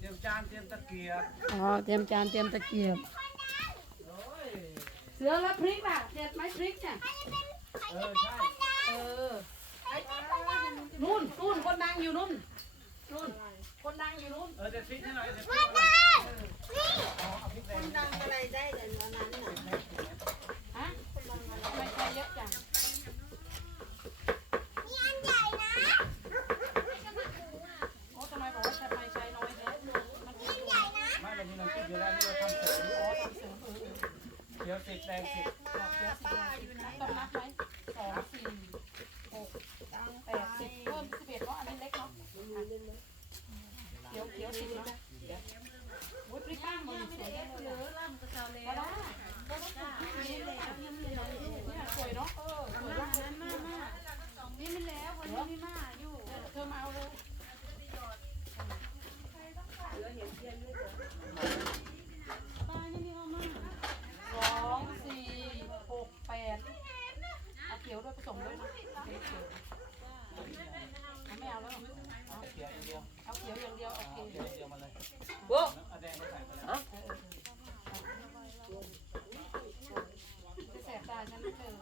เตรียมจานเตรียมตะเกียบอ๋อเตรียมจานเตรียมตะเกียบ เสือแล้วพริกล่ะเด็ดไหมพริกเนี่ยเออใช่เออไอ้นู่นนู่นคนดังอยู่นู่นนู่นคนดังอยู่นู่นเออเด็ดพริกให้หน่อยเด็ดพริกให้หน่อยเอาพริกแดงดังอะไรได้แต่วันนั้นน่ะ ฮะทำไมใช้เยอะจัง นี่อันใหญ่นะ โอ้ทำไมบอกว่าทำไมใช้น้อยเยอะมันเป็นตัว ใหญ่นะ ไม่เรามีน้ำจิ้มอยู่แล้วนี่เราทำเสริม อ๋อทำเสริมเออเออ เขียวสิบ แดงสิบมาป้าอยู่ไหนต้องนับไหมสองสี่หกแปดสิบเพิ่มสิบเอ็ดเนาะอันนี้เล็กเนาะเขียวเขียวสิบเนาะวุ้ยพริกข้างมันสวยเลยก็ได้เนี่ยสวยเนาะเออสวยมากเลยนี่มันแล้ววันนี้มีมาอยู่เธอมาเอาเลยสองสี่หกแปดเอาเขียวด้วยผ สมแล้วไม่เอาแล้วเอาเขียวอย่างเดียวเอาเขียวอย่างเดียวโอเค เขียวอย่างเดียวมาเลย โอ้ เอาแดงมาใส่ไปเลย จะแสบตาฉันไม่เจอ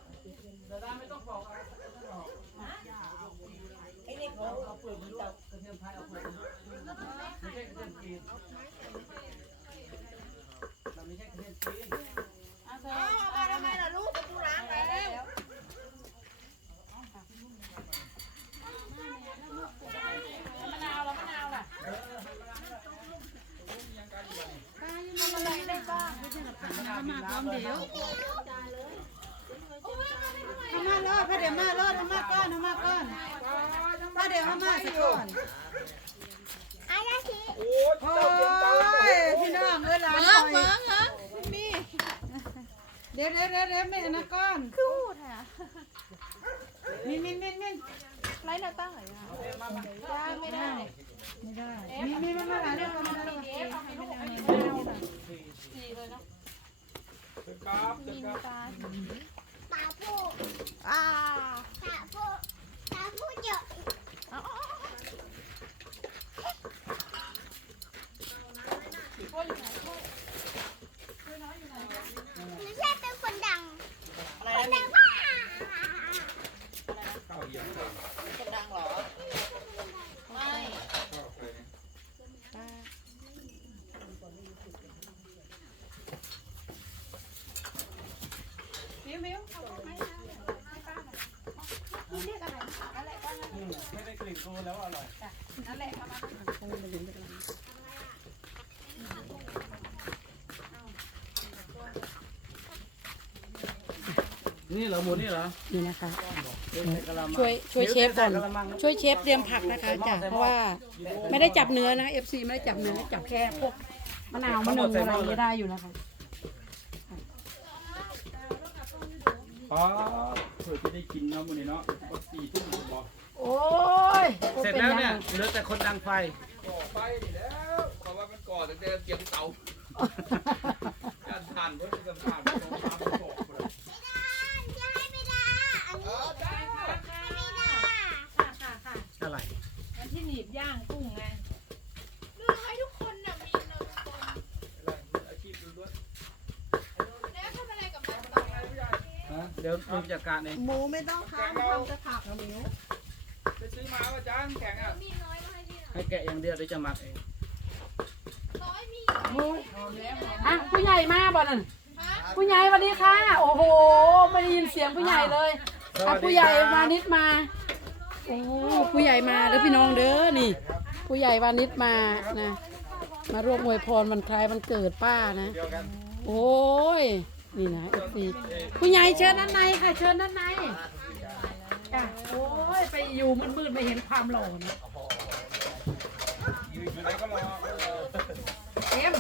เดี๋ยวได้ไม่ต้องปอกอะไรไม่ต้องปอก ไอ้นี่เขา เอาเปลือกมันด้วยกระเทียมไทยเอาเปลือกมันไม่ใช่กระเทียมจีนมันไม่ใช่กระเทียมจีน เอาเธอ เอามาทำไมล่ะลูกกูล้างแล้ว มะนาวล่ะมะนาวล่ะ ทำอะไรได้บ้าง น้ำเดี๋ยวเอามาลอดพระเดี๋ยวมาลอดเอามาก้อนเอามาก้อนพระเดี๋ยวเอามาสักก้อนอายาชีโอ้ยพี่น้องเอ้ยหลานคอยมีเดี๋ยวเดี๋ยวเดี๋ยวเดี๋ยวไม่อันนะก้อนคู่แท้มินมินมินมินไรแนวตั้งเหรอได้ไม่ได้ไม่ได้มีมีมันมาหลายเรื่องกันมาแล้วเอฟเอาไปลูกเอาไปมะ นาวสี่เลยเนาะมินตาตาผู้อ่าตาผู้ตาผู้เยอะ ช่วยอยู่ไหนช่วยช่วยน้อยอยู่ไหน ไม่ใช่เป็นคนดัง อะไร คน นะ ดังว่า คนดังเหรอ ไม่มิวมิวเอาไหมให้ป้าหน่อยนี่เรียกอะไรนั่นแหละป้านั่นแหละ อื มไม่ได้กลิ่นตัวแล้วอร่อยนั่นแหละเอามานี่เหรอหมูนี่เหรอนี่นะคะเดี๋ยวใส่กะละมังช่วยช่วยเชฟก่อนดี๋ยวใส่กะละมังช่วยเชฟเตรียมผักนะคะจ้ะเพราะว่าไม่ได้จับเนื้อนะ FC ไม่ได้จับเนื้อจับแค่พวกมะนาวมะนาวอะไรอย่างนี้ได้อยู่นะคะอ๋อเผื่อจะได้กินเนาะมื้อนี้เนาะสี่ทุ่มผมบอก โอ้ยเสร็จแล้วเนี่ยเหลือแต่คนดังไฟก่อไฟนี่แล้วเพราะว่ามันก่อตั้งแต่เตรียมเตาการทานเพื่อจะทานตรงตามมันบอกเลยจะให้ไม่ได้อันนี้ให้ไม่ได้อะไรวันที่หนีบย่างกุ้งไงดูให้ทุกคนน่ะมีนมอาชีพดูด้วยแล้วทำอะไรกับมันต่อฮะเดี๋ยวลุงจัดการเองหมูไม่ต้องค้างทำแต่ผักเอาหมิวไปซื้อ มาว่าจานแข็งอะมีน้อยมาให้ที่ไหนให้แกะอย่างเดียวเดี๋ยวจะหมักเองน้อยมีอะผู้ใหญ่มาบ่นั่นผู้ใหญ่สวัสดีค่ะ โอ้โหไม่ได้ยินเสียงผู้ใหญ่เลยอะผู้ใหญ่วานิชมาโอ้ผู้ใหญ่มาเด้อพี่น้องเด้อนี่ ผู้ใหญ่วานิชมานะมาร่วมอวยพรวันคล้ายวันเกิดป้านะ โอ้ยนี่นะเอฟซีผู้ใหญ่เชิญด้านในค่ะเชิญด้านใน จ้ะโอ้ยไปอยู่มืดๆไม่เห็นความหล่อนะอยู่ไหนก็รอเฟรม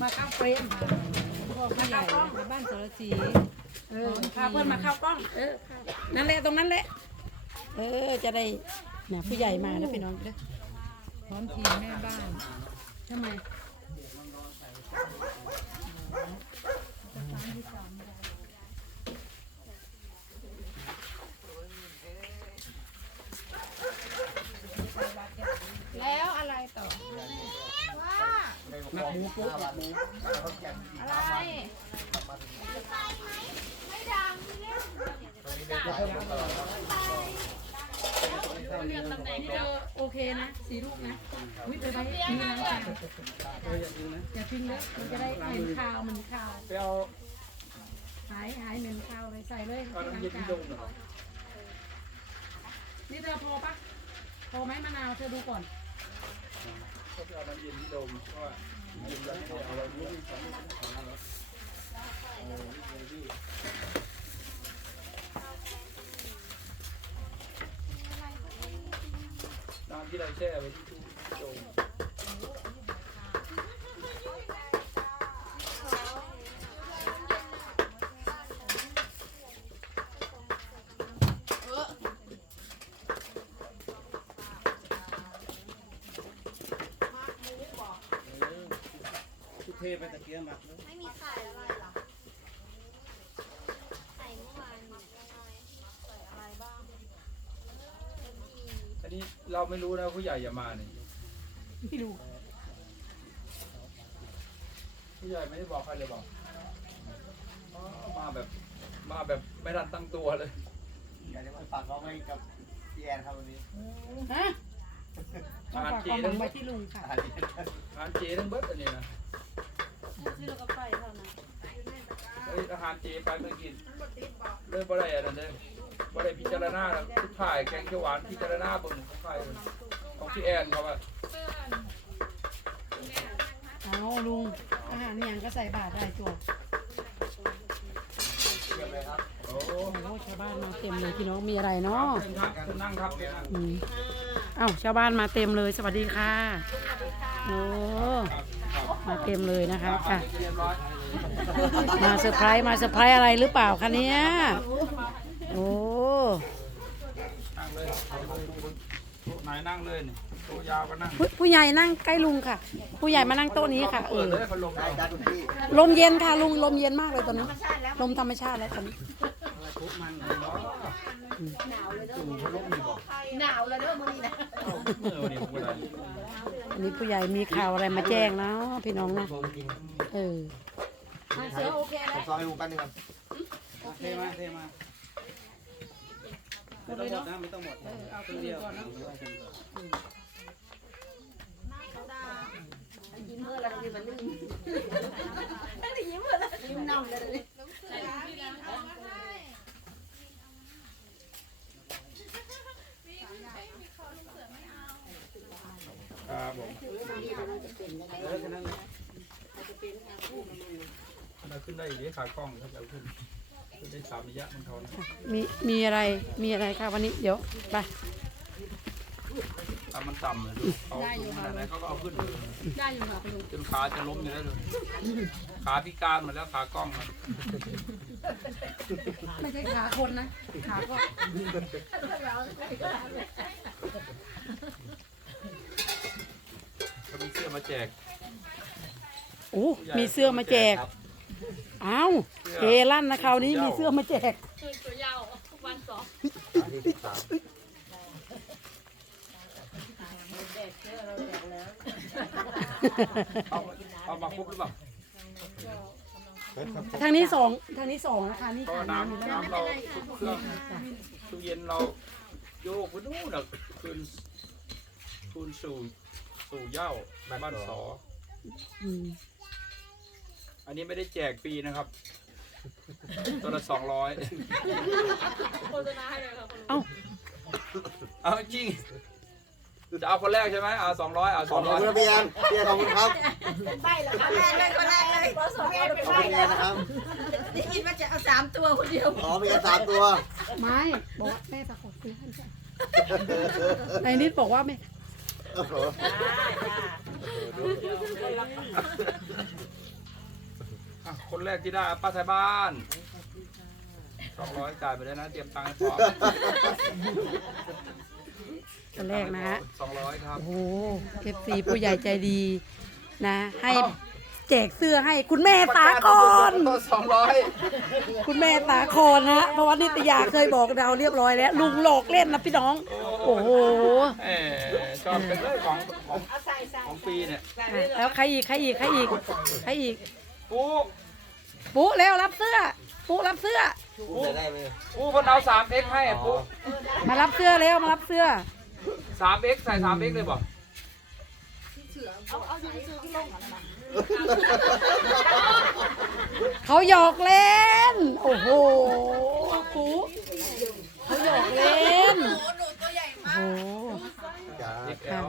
มาเข้าเฟรมมาเข้ากล้องบ้านสรสีเออพาเพื่อนมาเข้ากล้องเออนั่นแหละตรงนั้นแหละ เออจะได้เนี่ยผู้ใหญ่มานะพี่น้องเด้อพร้อมทีมแม่บ้านทำไม แล้วอะไรต่อ หนักหมูปุ๊บหนักหมูอะไรไม่ดังเนี่ยโอเคนะสีลูกนะวิไปไว้นี่นะจ๊ะเอย่าดึงนอย่าทิ้งเลยมันจะได้เห็นคาวมันคาวไปเอาหายหายเหม็นคาวเลยใส่เลยน้ำเย็นที่ดมหน่อยนี่เธอพอปะพอไหมมะนาวเธอดูก่อนก็จะเอาน้ำเย็นที่ดมเพราะว่า น้ำที่เราแช่ไว้ที่ตู้โด ไปตะเกียบมาไม่มีไข่อะไรหรอไข่เมื่อวานเนี่ยใส่อะไรบ้างอันนี้เราไม่รู้นะผู้ใหญ่อย่ามาเนี่ยไม่รู้ผู้ใหญ่ไม่ได้บอกใครเลยบอกอ๋อมาแบบมาแบบไม่ทันตั้งตัวเลยอยากจะมาฝากเขาไว้กับพี่แอนครับวันนี้ฮะอาหารฝากเจความหวัทั้งงหมไว้ดที่ลุงค่ะ อาหารเย็นอาหารเจทั้งเบิดอันนี้นะ ซื้อแล้วก็ไปเท่านั้นเอ้ยอาหารเจไปเมื่อกินเริ่มบ่ได้อันนั้นเลยบ่ได้พิจารณาแล้วทุกถ่ายแกงเขียวหวานพิจารณาเบิ่งของใครของพี่แอนเขาว่าเอาลุง อาหารอย่างก็ใส่บาตรได้ตัวเยี่ยมเลยครับโอ้โหชาวบ้านมาเต็มเลยพี่น้องมีอะไรเนาะครับเชิญนั่งครับเชิญนั่งอืมเอ้าวชาวบ้านมาเต็มเลยสวัสดีค่ะโอ้ มาเต็มเลยนะคะค่ะเรียบร้อยมาเซอร์ไพรส์มาเซอร์ไพรส์อะไรหรือเปล่าคะเนี่ยโอ้นั่งเลยเอาเลยโต๊ะไหนนั่งเลยนี่โต๊ะยาวก็นั่งผู้ผู้ใหญ่นั่งใกล้ลุงค่ะ ผู้ใหญ่มานั่งโต๊ะนี้ค่ะเอเปิดอเลยพัดลมได้เอาจ้าทุกที่ลมเย็นค่ะลุงลมเย็นมากเลยตอนนี้ลมธรรมชาติแล้วตอนนี้ทุกมันเลยเนาะหนาวเลยเด้อมื้อนี้นะเมื่อวันนี้ผมก็ได้ อันนี้ผู้ใหญ่มีข่าวอะไรมาแจ้งเนาะพี่น้องนะเอออะเสือโอเคผแล้วมซอยให้ดูแป๊บนึงครับเทมาเทมาไม่ต้องหมดนะไม่ต้องหมดเอาคนเดียวยิ้มเมื่อไรที่มันลืมไม่ได้ยิ้มเมื่อไรยิ้มน้องเลย ครับผมเออแค่นั้นเลยเราขึ้นได้อีกดิขากล้องครับเราขึ้นขึ้นได้สามระยะมันเขานะมีมีอะไรมีอะไรคะวันนี้เดี๋ยวไปถ้ามันต่ำเลยดูเขาสูงขนาดไหนเขาก็เอาขึ้นได้อยู่ค่ะลุงจนขาจะล้มอยู่แล้วเลยขาพิการหมดแล้วขากล้องอะไม่ใช่ขาคนนะขาก็ เขา มีเสื้อมาแจกโอ้มีเสื้อมาแจกอ้าวเฮลั่นนะคราวนี้มีเสื้อมาแจกเอาเอามาครบหรือเปล่าทางนี้สองทางนี้สองนะคะนี่เพราะค่ะว่าน้ำน้ำเราเครื่องตู้เย็นเราโยกไปนู่นน่ะคืนคืนสู่ สู่เหย้าบ้านสอ อืมอันนี้ไม่ได้แจกฟรีนะครับ ตัวละสองร้อยเอ้าเอาจริง จะเอาคนแรกใช่ไหมเอาสองร้อยเอาขสออบงคุร้อยณครับพี่แอนพี่แอนขอบคุณครับใบแล้วคนแรกเลยคนแรกเลยเราสองคนเป็นขอบใบคุณพี่แอนนะครับได้ยินว่าจะเอาสามตัวคนเดียวอ๋อมีแอนสามตัวไม่บอกว่าแม่ตะขอซื้อให้จ้ะไอ้นิดบอกว่าไม่โอะคนแรกที่ได้ป้าไทยบ้านสองร้อยจ่ายไปแล้วนะ เตรียมตังค์ให้พร้อมตัวแรกนะฮะ สองร้อยครับ โอ้โหเอฟซีผู้ใหญ่ใจดีนะ ให้แจกเสื้อให้คุณแม่ตาคอนสองร้อยคุณแม่ตาคอนนะ เพราะว่านิตยาเคยบอกเราเรียบร้อยแล้ว ลุงหลอกเล่นนะพี่น้อง โอ้ โหโอ้โหเออชอบเป็นเลยของของของปีเนี่ยอะแล้วใครอีกใครอีกใครอีกใครอีกปูปุ๊เร็วรับเสื้อ ปุ๊รับเสื้อจะได้ไหมปูเพิ่นเอาสามเอ็กให้อะปูมารับเสื้อเร็วมารับเสื้อสามเอ็กใส่สามเอ็กเลยบ่เขาหยอกเล่น โอ้โหปุ๊เขาหยอกเล่นโอ้โห จ้า เอ็กแอล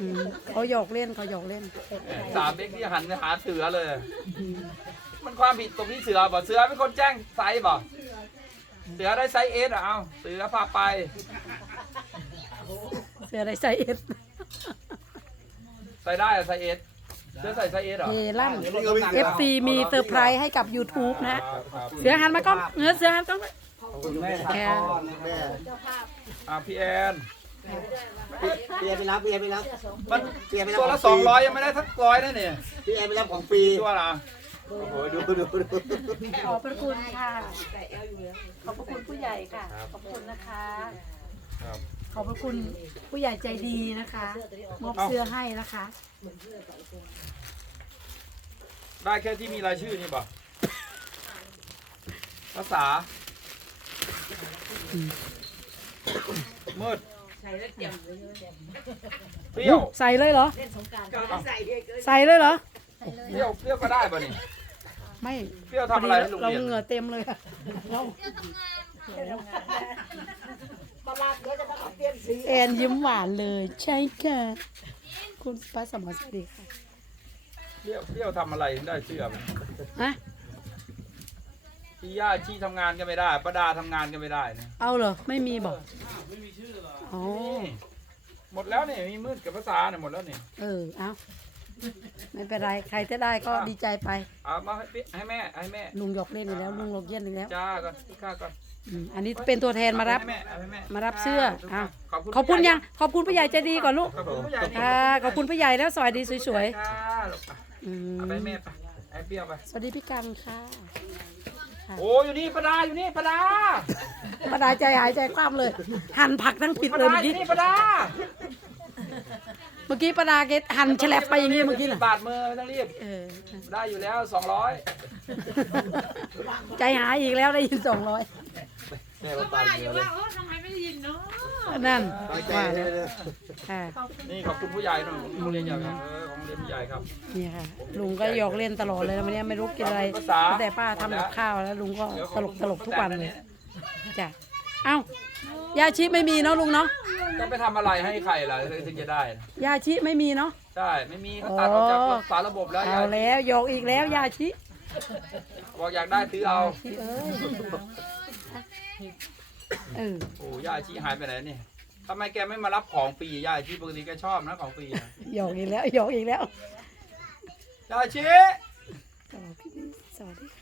อืมเขาหยอกเล่นเขาหยอกเล่น สามเอ็กที่หันไปหาเสือเลย มันความผิดตรงที่เสือบ่เสือเป็นคนแจ้งไซส์บ่เสือได้ไซส์เอสอะเอาเสือพาไป เสื้ออะไรใส่เอสใส่ได้อะไซส์เอสเสือใส่ไซส์เอสเหรอเฮลั่นนี่ก็วิ่ง FC มีเซอร์ไพรส์ให้กับ YouTube นะ ครับเสือหันมาก็เงือเสือหันก็คุณแม่แกแม่ อ่าพี่แอน พี่แอนไปรับพี่แอนไปรับมันพี่แอนไปรับตัวละสองร้อยยังไม่ได้ทักร้อยนะเนี่ยพี่แอนไปรับของฟรีตัวละโอ้โหดูดูดูขอบพระคุณค่ะขอบพระคุณผู้ใหญ่ค่ะ ขอบคุณนะคะครับขอบพระคุณผู้ใหญ่ใจดีนะคะมอบเสื้อให้นะคะ ได้แค่ที่มีรายชื่อนี่ป่ะภาษามืด เปรี้ยวใส่เลยเหรอใส่เลยเหรอเปรี้ยวเปรี้ยวก็ได้ป่ะนี่ไม่เปรี้ยวทำอะไรให้ลุงเราเรียนเหงื่อเต็มเลยอะเราแอนยิ้มหวานเลย ใช่ค่ะ คุณป้าสมรสวัสดีค่ะเปรี้ยวเปรี้ยวทำอะไรถึงได้เชื่อมันฮะพี่ย่าชี้ทำงานก็ไม่ได้ป้าดาทำงานก็ไม่ได้นะเอาเหรอ ไม่มีบอกอ๋อ นี่หมดแล้วเนี่ยมีมืดกับภาษาเนี่ยหมดแล้วเนี่ยเออ เอาไม่เป็นไร ใครจะได้ก็ดีใจไป เอามาให้พี่ให้แม่ให้แม่ลุงหยอกเล่นอีกแล้ว ลุงหลอกเย็นอีกแล้วจ้าก่อนข้าก่อนอืมอันนี้เป็นตัวแทนมารับ ให้แม่เอาให้แม่มารับเสื้ออ้าวขอบคุณขอบคุณยัง ขอบคุณผู้ใหญ่ใจดีก่อนลูก ขอบคุณผู้ใหญ่นี่ค่ะ ขอบคุณผู้ใหญ่แล้วสวัสดีสวยค่ะลูกไปๆอืมเอาไปแม่ไปไอ้เปรี้ยวไป สวัสดีพี่กันค่ะ โอ้อยู่นี่ปาดาอยู่นี่ปาดาประดาใจหายใจคว่ำเลย หั่นผักทั้งผิดปาเลยดาเมื่ออยู่กี้นี่ปาดาเมื่อกี้ประดาเกตหั่นแฉลบไปอย่างนี้เมื่อกี้น่ะบาทมือไม่ต้องรีบเออได้อยู่แล้วสองร้อยใจหายอีกแล้วได้ยินสองร้อย แม่มาปั่นเดียวเลยนั่นน้อยใจว่าเลแล้วยเลยค่ะนี่ขอบคุณผู้ใหญ่หน่อยของโรงเรียนใหญ่ครับเออของโรงเรียนผู้ใหญ่ครับ นี่ค่ะ ลุงก็หยอกเล่นตลอดเลยวันนี้ไม่รู้กินอะไรภาษาตั้งแต่ป้าทำกับข้าวแล้ว ลุงก็ตลกตลกทุกวันเลยจ้ะเอ้ายาชิไม่มีเนาะลุงเนาะจะไปทำอะไรให้ใครล่ะถึงจะได้นะยาชิไม่มีเนาะ ใช่ไม่มีเขาตัดออกจากสารระบบแล้วเอายายแล้วหยอกอีกแล้วยาชิบอกอยากได้ซื้อเอาชิเอ้ย เออโอ้ย่าชีหายไปไหนเนี่ยทำไมแกไม่มารับของฟรีย่าชีปกติแกชอบนะของฟรีนะหยอกอีกแล้วหยอกอีกแล้วย่าชีสวัสดีค่ะ